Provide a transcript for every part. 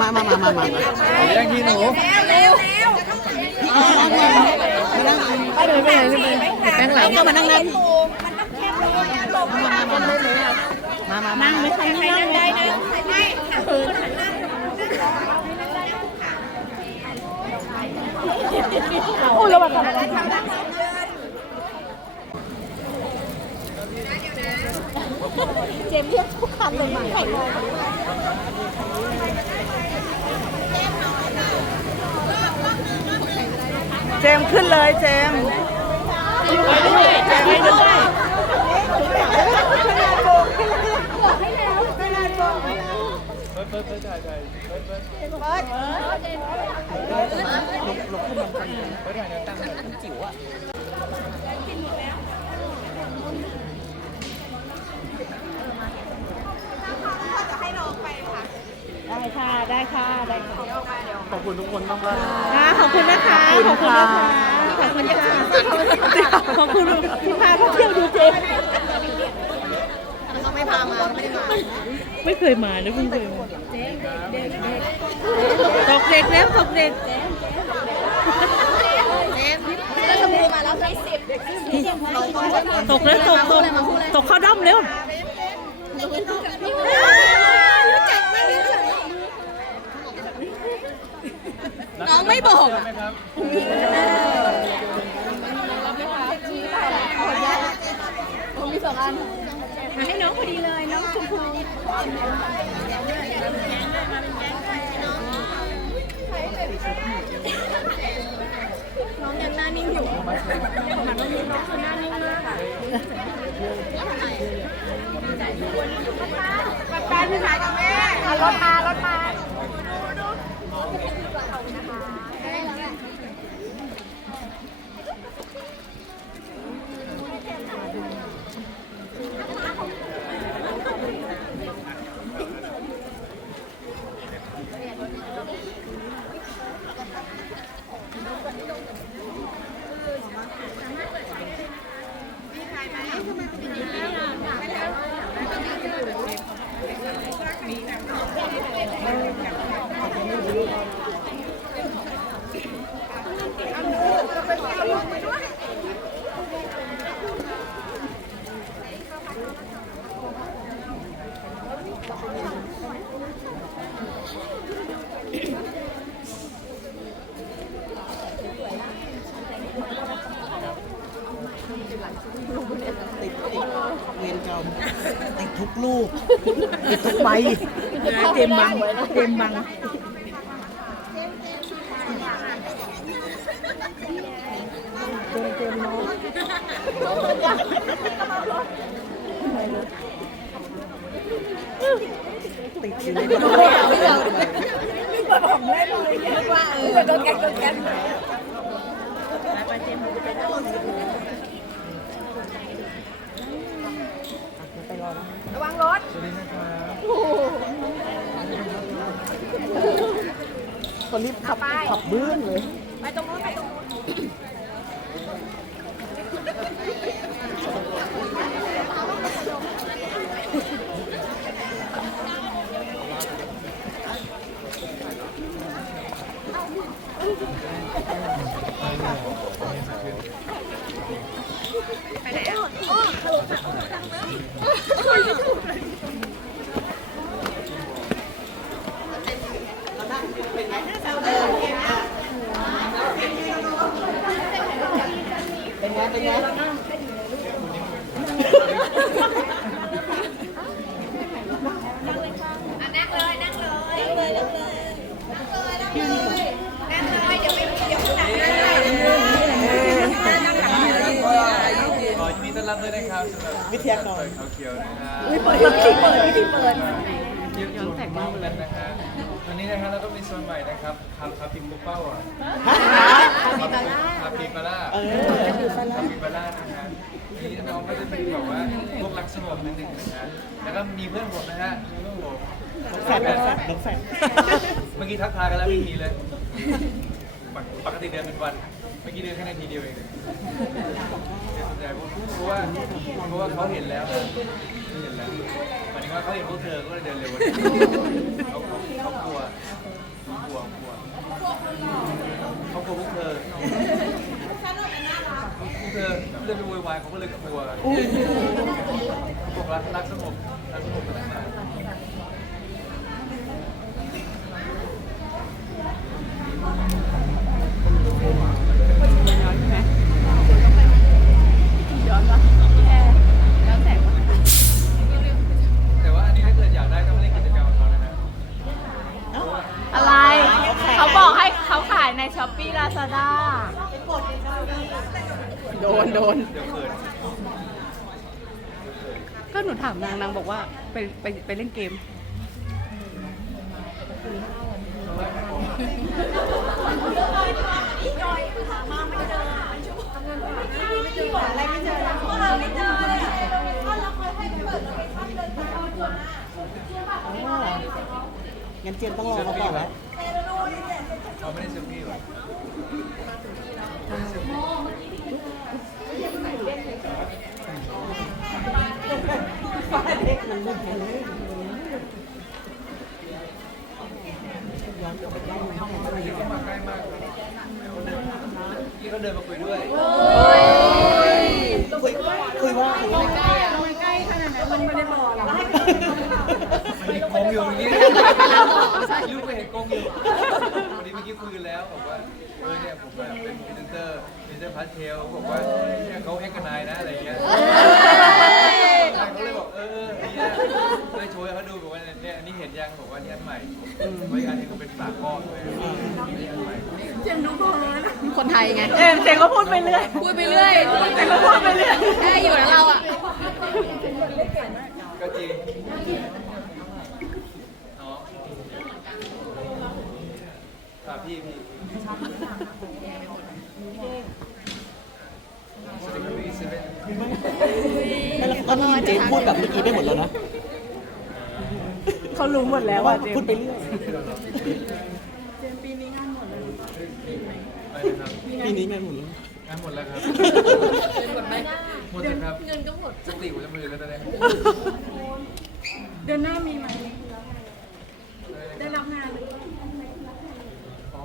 มามามามามาแย่งที่หนูเร็วเร็วมานั่งไปเลยไปเลยไปเลยแป้งหลังก็มานั่งนั่งมันต้องแคบเลยอะหลบมามามานั่งไม่ใครนั่งได้นะไม่ค่ะโอ้ยระวังก่อนเจมเรียกทุกคำเลยมาใครมอง เจมขึ้นเลยเจมไปด้วยไปิดเปิดเปิดถ่ายถ่ายเปิดเปิดเปิดถ่ายแนวตั้งเลยจิ๋วอะ ค่ะได้ค่ะได้ค่ะขอบคุณทุกคนมากมากอ่าขอบคุณนะคะขอบคุณนะคะขอบคุณค่ะขอบคุณที่พาท่องเที่ยวดูเจมเขาไม่พามาไม่ได้มาไม่เคยมานะเพิ่งเคยมาตกเด็กแล้วตกเด็กแล้วชมพูมาแล้วได้สิบตกแล้วตกตกตกเข้าด้อมเร็ว รู้จักไหมน้อง ไม่บอกไหมครับมาให้น้องพอดีเลยน้องชมพูน้องยังหน้านิ่งอยู่กับแฟนที่ถ่ายกับแม่รถมารถมา ติดติดเวียนกรรมติดทุกลูกติด ทุกใบเจมบังเจมบังติดอยู่ในว่าเออโดนแกงโดนแกงระวังรถ สวัสดีนะครับ คนรีบขับขับบื้นเลย ไปตรงนู้นไปตรงนู้นเป็นไงเป็ นไงนั่งเลยนั่งเลยนั่งเลยนั่งเลยนั่งเลยนั่งเลยนั่งเลยเดี๋ยวไม่เดี๋ยวหนักนั่งเลยนั่งหลังเลยขอยินดีต้อนรับด้วยนะครับสำหรับวิทยากรเขาเขียวนะครับเปิดวิธีเปิดวิธีเปิดเยี่ยมชมมากเลยนะฮะวันนี้นะครับเราก็มีโซนใหม่นะครับ คาคาปิปุเป้าอะคาปิบาร่าคาปิบาร่าเออคาปิบาร่านะฮะนี่น้องก็จะเป็นแบบว่าพวกรักสงบนิดนึงนะฮะแล้วก็มีเพื่อนผมนะฮะมีเพื่อนผมแฟดแฟดแฟดแฟดเมื่อกี้ทักทายกันแล้วไม่มีเลยปกปกติเดินเป็นวัน เมื่อกี้เดินแค่นาทีเดียวเองแต่เพราะว่าเพราะว่าเขาเห็นแล้วนะเขาเห็นแล้วหมายถึงว่าเขาเห็นพวกเธอก็เลยเดินเร็วกว่านี้เขาเขาเขากลัวกลัวกลัวเขากลัว พวกเธอพวกเธอเดินไปโวยวายเขาก็เลยกลัวบอกรักรักสงบรักสงบมาตั้งนานย้ ไปไปไปเล่นเกมงั้นเจมส์ต้องรอเขาก่อนแล้ว เขาไม่ได้เซลฟี่หรอพี่ ก็มาใกล้มากพี่ก็เดินมาคุยด้วยคุยคุยว่าคุยว่ามันมีกงอยู่อย่างนี้ลูกไปเห็นกงอยู่วันนี้เมื่อกี้คุยกันแล้วบอกว่าเออเนี่ยผมแบบเป็นพรีเซนเตอร์พรีเซนเตอร์พาสเทลบอกว่าเนี่ยเขาแฮกกันนายนะอะไรเงี้ย บอกว่านี่อันใหม่ไว้อันนี้ก็เป็นปากก้อนเลยนี่อันใหม่คนไทยไง เอมเจงก็พูดไปเรื่อย พูดไปเรื่อยเจงก็พูดไปเรื่อย ได้อยู่แล้วเราอะ ก็จริงเนาะอะพี่พี่สติกเกอร์เซเว่น แล้วก็ได้ยินเจมส์พูดแบบเมื่อกี้ไปหมดแล้วนะ เขารู้หมดแล้วว่าอะเจมพูดไปเรื่อยไปนะครับปีนี้งานหมดแล้วงานหมดแล้วครับหมดไหมหมดเลยครับเงินก็หมดสติกูจะมือแล้วตอนนี้เดือนหน้ามีไหมได้รับงานหรือเปล่าอ๋อ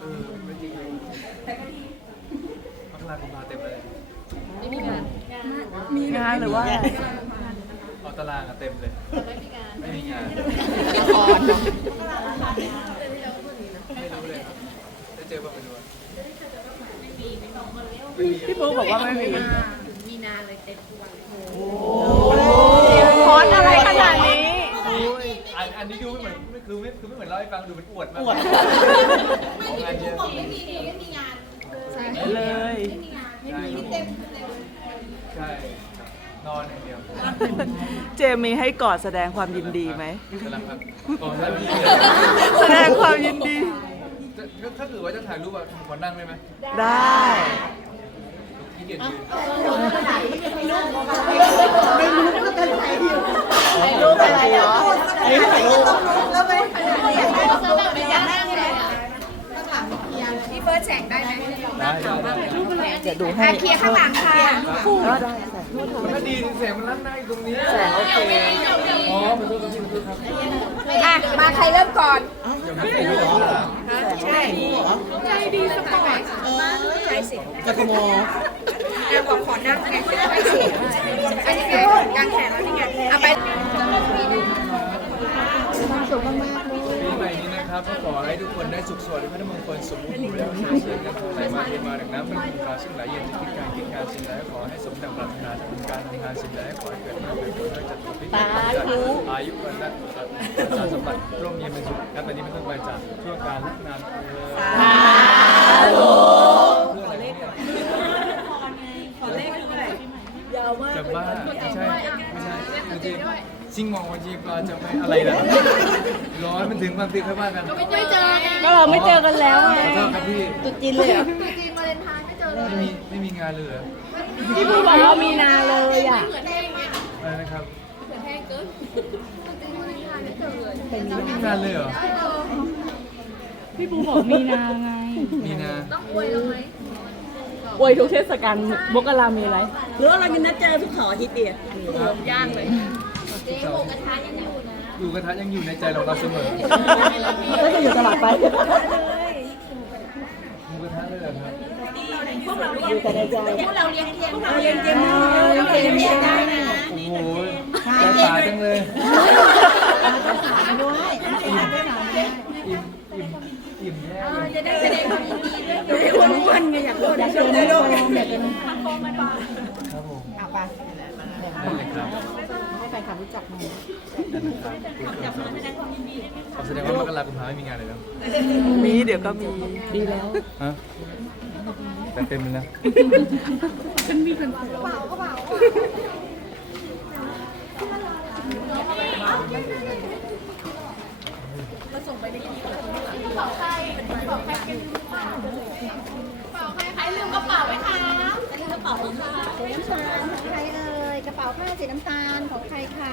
เออไม่จริงเลยพักลากุมภาเต็มเลยไม่มีงาน มีงานหรือว่าอะไรเอาตารางอะเต็มเลย ไม่มีงานละครเนาะไม่รู้เลยครับได้เจอบ้างไหมดูพี่ปูบอกว่าไม่มีมีนาเลยเต็มทุกวันโพสต์อะไรขนาดนี้ อันอันนี้ดูไม่เหมือนไม่คือไม่คือไม่เหมือนเล่าให้ฟังดูเป็นอวดมากอวดของงานเยอะเลย ใช่เต็มใช่ นอนอย่างเดียวเจมมีให้กอดแสดงความยินดีไหม กำลังครับขอถ่ายรูปแสดงความยินดี ถ้าเกิดว่าจะถ่ายรูปอะขอนั่งได้ไหมได้ ขี้เกียจยืนรูปอะไรเหรออันนี้ถ่ายรูป พี่เฟิร์สแสงได้ไหม ได้ได้ได้จะดูให้เคลียร์ข้างหลังค่ะมันก็ดีเสียงมันลั่นได้ตรงนี้แสงโอเคอ๋อมันต้องกินคือครับอะมาใครเริ่มก่อนยังไม่ได้ดูหรอใช่ใจดีสปอร์ตใช่สิกทมนางบอกขอนั่งไงใช่สิอันนี้ไงกางแขนแล้วนี่ไงเอาไปปีใหม่นี้ นะครับก็ขอให้ทุกคนได้สุขสวัสดิ์พระมงคลสมบูรณ์อยู่แล้วเชื่อเชื่อกันไหลมาเทมาดังน้ำเป็นคุณคาซึ่งไหลเย็นจะคิดการคิดการสิ่งใดขอให้สมดังปรารถนาทำการทำงานสิ่งใดขอให้เกิดมาเป็นผลโดยจัดพิธีอายุวันละสมบัติร่มเย็นเป็นสุขและปฏิบัติทุกวันจากชั่วการและนานเพื่ออะไรเนี่ยจะบ้าไม่ใช่ไม่ใช่ไม่ใช่ซิงมองวันจีปลาจะไม่อะไรล่ะร้อนมันถึงบางทีค่อยว่ากันไม่เจอไงก็เราไม่เจอกันแล้วไงขอโทษครับพี่จุดจีนเลยเหรอจีนวาเลนไทน์ไม่เจอเลยไม่มีไม่มีงานเลยเหรอพี่ปูบอกว่ามีนาเลยอะ เหมือนแห้งไหมอะไรนะครับเหมือนแห้งเกินจีนวาเลนไทน์ไม่เจอเลยไม่มีงานเลยเหรอพี่ปูบอกมีนาไงมีนาต้องอวยเราไหมอวยทุกเทศกาลมกรามีอะไรหรือว่าเรามีนัดเจอทุกเสาร์อาทิตย์เดียวย่างเลย เจ๊หมูกระทะยังอยู่นะอยู่กระทะยังอยู่ในใจของเราเสมอก็จะอยู่ตลอดไปหมูกระทะเลยเหรอครับอยู่แต่ในใจพวกเราเลี้ยงเทียนพวกเราเลี้ยงเทียนเลี้ยงเทียนได้นะโอ้โหใจป่าจังเลยด้วยอิ่มด้วยนะอิ่มอิ่มอิ่มแย่เลยจะได้แสดงความยินดีด้วยเดี๋ยวให้คนอ้วนไงอยากอ้วนอยากเป็นโลกอยากเป็นครับผมเอาไป นั่นเลยครับให้แฟนคลับรู้จักหน่อยนั่นเลยครับขอแสดงว่ามกราคมพาไม่มีงานเลยนะมีเดี๋ยวก็มีดีแล้วฮะแต่เต็มเลยนะใครลืมกระเป๋าไหมคะใครลืมกระเป๋าไหมคะ สีน้ำตาลของใครเอ่ยกระเป๋าผ้าสีน้ำตาลของใครคะ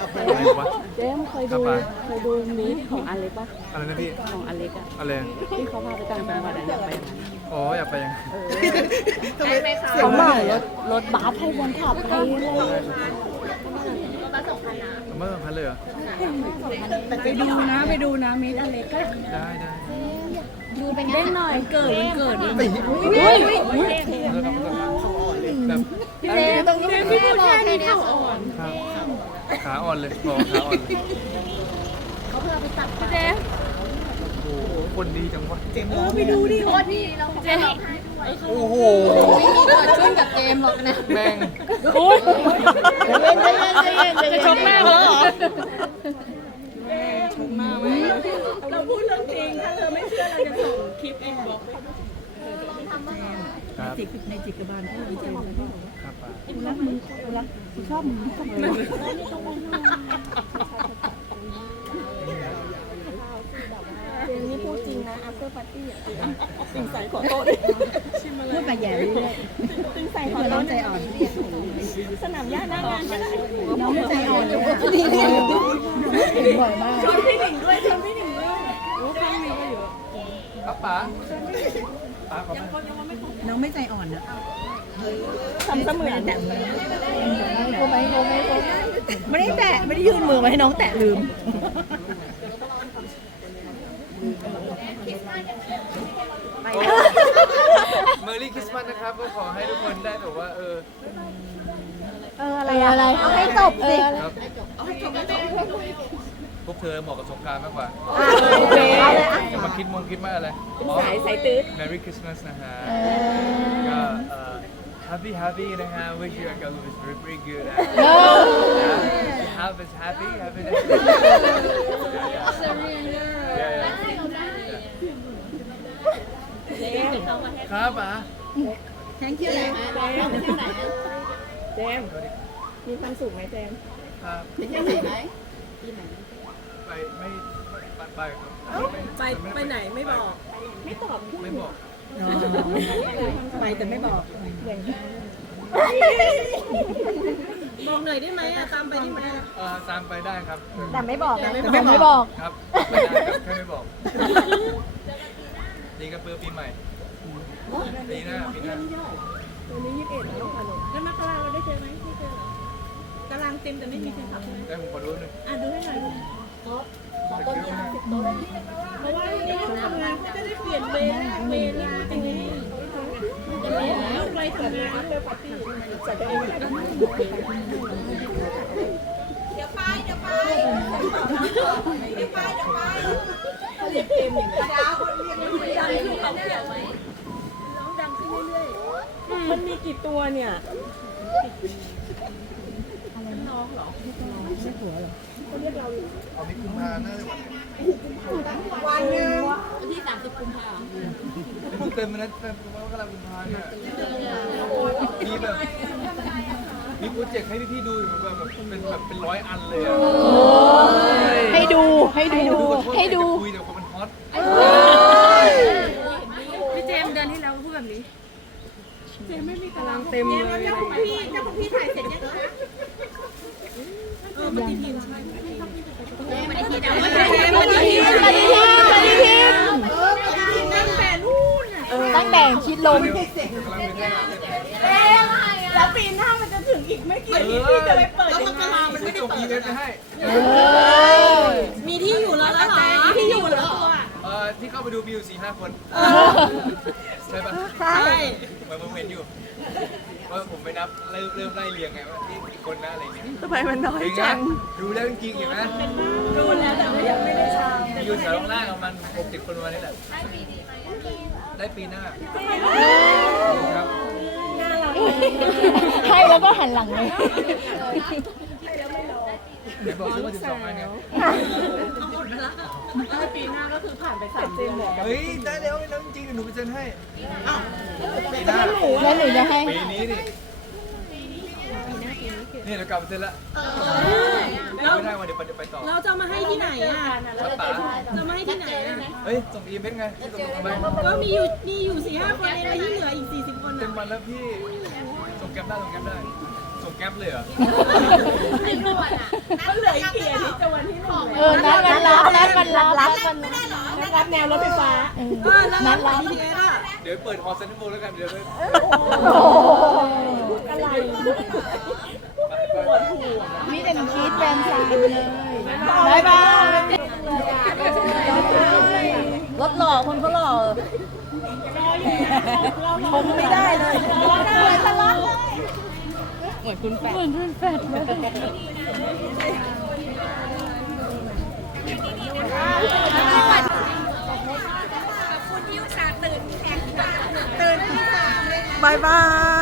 อะไรวะ เจมส์เคยครัดูบป๋าเคยดูมีดของอเล็กปะอะไรนะพี่ ของอเล็กอะอะไร ที่เขาพาไปต่างจังหวัดอะอยากไปอย่างนั้นอ๋ออยากไปยังได้ไหมคะเขาเหมารถรถบัสให้วนขับไปเลยเมื่อพันเลยเหรอ ไปดูนะไปดูนะมิตรอะไรก็ได้ได้ดูเป็นไงเล่นหน่อยเกิดวันเกิดเลิกครับเลิกครับแบบพี่เจตรงนี้แม่บอกแค่นี้เขาอ่อน ขาอ่อนเลยบอกขาอ่อนเลยเขาเพื่อไปตัดเจ๊โอ้โหคนดีจังวะเจมส์ร้องไปดูดิโคตรดีเราเจ๊โอ้โหไม่มีเกิดขึ้นกับเจมส์หรอกนะแม่งจะชกแม่เขาเหรอเราพูดเรื่องจริง ถ้าเธอไม่เชื่อเราจะส่งคลิปอินบ็อกซ์ครับจิกในจิกกบาลที่เราเจมส์ที่บอกว่าครับป๋ารักมึงรักชอบมึงชอบมึงเจมส์นี่พูดจริงนะ after party อะติงใส่ขอโทษพูดมาแย่เรื่อยติงใส่ๆขอเพื่อโทน้อษงใจอ่อน สนามหญ้าหน้างานก็ได้น้องใจอ่อนเลยอะ เห็นบ่อยมาก ชวนพี่หนิงด้วยชวนพี่หนิงด้วยรู้ข้างนี้ก็เยอะครับป๋าป๋าขอบคุณน้องไม่ใจอ่อนนะทำเสมือนแตะมือโกไหมโกไหมโกไหมไม่ได้แตะไม่ได้ยื่นมือมาให้น้องแตะลืมเมอร์รี่คริสต์มาสนะครับ ก็ขอให้ทุกคนได้แบบว่าเออ เอออะไรอะไรเอาให้จบสิ ครับพวกเธอเหมาะกับสงกรารมากกว่าโอเคจะมาคิดมงคิดมาอะไรสายสายตื้อ Merry Christmas นะฮะก็เอ่อ Happy Happy นะฮะ Wish you and God was very very good at yeah. Have is happy happiness yeah yeah ครับอะ thank you นะ เจมส์มีความสุขไหมเจมส์ครับไปเที่ยวไหนไหมไปไม่ไปไปครับไปไปไหนไม่บอก ไม่ตอบไม่บอกไปแต่ไม่บอกบอกหน่อยได้ไหมอะตามไปที่ไหนเอ่อตามไปได้ครับแต่ไม่บอกนะแต่ไม่บอกครับไปได้ครับแค่ไม่บอกดีกับเพื่อปีใหม่ปีหน้าปีหน้า วันนี้ยี่สิบเอ็ดแล้วค่ะแล้วมกราเราได้เจอไหมไม่เจอตารางเต็มแต่ไม่มีแฟนคลับใช่ไหมได้ผมขอดูหนึ่งอะดูให้หน่อยเพราะว่าเดี๋ยวทำงานเขาจะได้เปลี่ยนเวรแล้วเวรนี่จริงๆนี่แล้วไปทำงานเร็วปาร์ตี้จะได้เดี๋ยวไปเดี๋ยวไปเดี๋ยวไปเดี๋ยวไปดาวคนเรียนไม่ได้ลูกเขาเกี่ยวไห มมันมีกี่ตัวเนี่ยเอามีกุมภาน่าจะวันวันหนึ่งวันที่สามสิบกุมภาพูดเต็มเลยนะเต็มว่ากำลังกุมภาเนี่ยมีแบบมีโปรเจกต์ให้พี่ๆดูแบบแบบเป็นแบบเป็นร้อยอันเลยอะให้ดูให้ดูตพี่เจมส์เดือนที่แล้วพูดแบบนี้ เจมส์ไม่มี กำลังเต็มเลย เจ้าของพี่เจ้าของพี่ถ่ายเสร็จยังคะเออปฏิทินใช่ปฏิทินปฏิทินปฏิทินปฏิทินปฏิทินตั้งแต่นู่นอะตั้งแต่คิดลมกำลังเป็นแค่แล้วปีหน้ามันจะถึงอีกไม่กี่อาทิตย์ที่จะไปเปิดยังไงมันไม่ส่งอีเวนต์ไปให้มีที่อยู่แล้วเหรอมีที่อยู่แล้วตัว เอ่อที่เข้าไปดูมีอยู่สี่ห้าคนใช่ปะใช่เหมือนผมเห็นอยู่ว่าผมไปนับเริ่มเริ่มไล่เรียงไงว่านี่กี่คนนะอะไรเงี้ยทำไมมันน้อยเห็นไหมจังดูแล้วจริงๆเห็นไหมดูแล้วแต่ว่ายังไม่ได้ทมีอยู่แถวข้างล่างประมาณหกเจ็ดคนประมาณนี้แหละได้ปีหน้าครับ ให้แล้วก็หันหลังเลย ไหนบอกซื้อมาถึงสองอันไงำปีหน้าก็คือผ่านไปสามเดือนแล้วเฮ้ยได้แล้วไม่ต้องจริงเดี๋ยวหนูไปเซ็นให้ปีหน้าแล้วหนูจะให้ปีนี้ดินี่เดี๋ยวกลับไปเซ็นละไม่ได้วันเดี๋ยวไปต่อเราจะมาให้ที่ไหนอะวัดป่าจะมาให้ที่ไหนอะเฮ้ยส่งอีเมลไงส่งทำไมก็มีอยู่มีอยู่สี่ห้าคนเองแล้วที่เหลืออีกสี่สิบคนเต็มอะวันแล้วพี่ส่งแก๊ปได้ส่งแก๊ปได้ส่ง แก๊ปเลยเหรอก็เหลืออีกกี่อาทิตย์จะวันที่หนึ่งเออนัดวันรับนัดวันรับนัดวันรับแนวรถไฟฟ้าเออแล้วรับวันที่เอะเดี๋ยวเปิดฮอลเซ็นทรัลโมแล้วกันเดี๋ยวเลยอะไรมีแต่คิดแฟนชายเลยบายบายรถหล่อคนเขาหล่อชมไม่ได้เลยเหมือนคุณแฟน เหมือนคุณแฟดเหมือนคุณที่อุตส่าตื่นแข็งตื่นที่สามเลยบายบาย